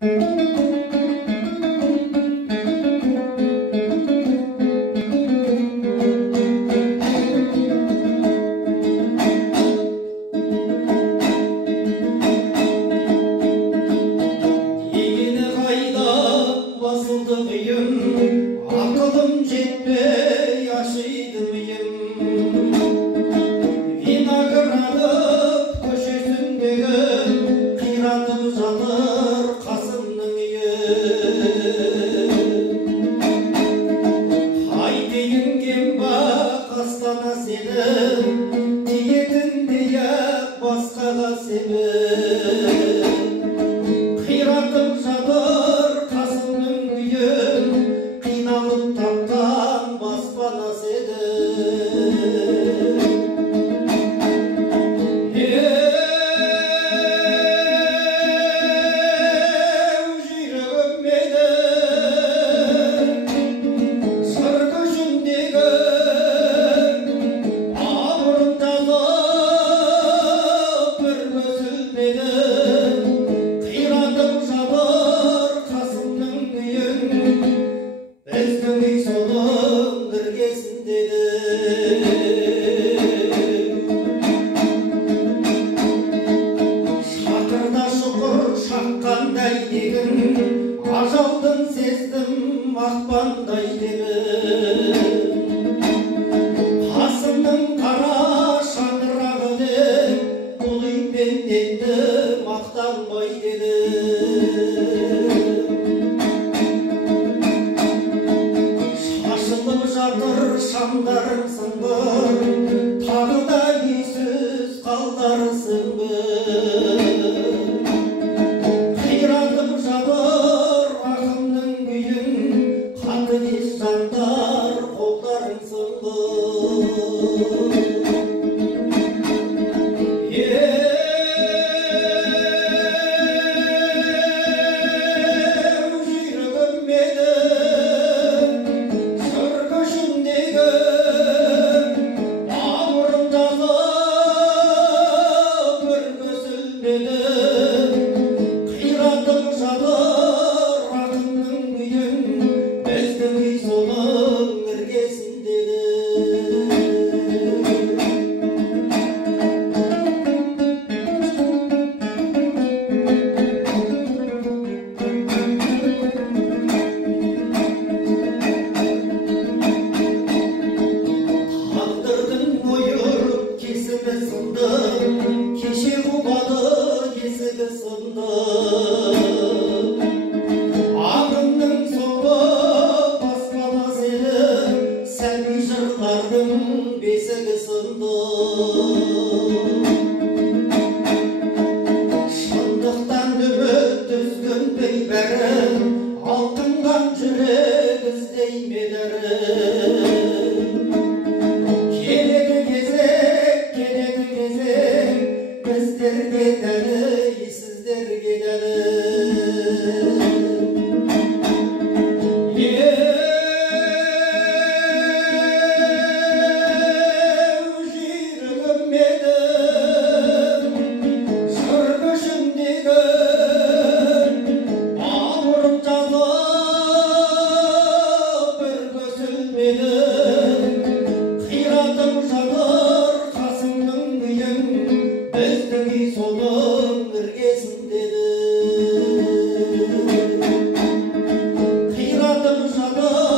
Akılım жетпей yaşaydı mıyım? Vinogradov köşesindeki kıyratım жатыр Kasım'ның үйі. Haydeyin кембақ астана сенің, тиетіндей-ақ басқаға сенің. Kıyratım жатыр Kasım'ның үйі, қиналып тапқан баспанасы еді. Жүрегім менің сыр көшіндегі бауырымдағы бір көзілмеді. Қиратым жатыр Kasım'ның үйін, біздің үй соның іргесіндегі. Шақырда шұқыр шаққандай егін, ажалдың сездім ақпандай лебін. Қасымның қара шаңырағы деп, бұл үймен енді мақтанбай деді. Шашылып жатыр шамдарың сыңғыр, тағы да үйсіз қалдарсың бір. Қиратып жатыр ақынның күйін, қатыгез жандар қолдарың сыңғыр. Жүрегім менің сыр көшіндегі бауырымдағы бір көзілмеді. Қиратым жатыр ақынның үйін, біздің үй соның іргесіндегі. Тағдырдың ойырып кесігі сынды, кеше қубады есігі сынды. Ағынның соңы баспанасы еді, сәби жырлардың бесігі сынды. Шындықтан үміт үзген бейбәрі, алқынған жүрек іздей медәрі. Келеді кезек, біздерге дәлі, сіздерге дәлі. Жүрегім менің сыр көшіндегі бауырымдағы бір көзілмеді. Қиратым жатыр Kasım'ның үйін, біздің үй соның іргесіндегі. Қиратым жатыр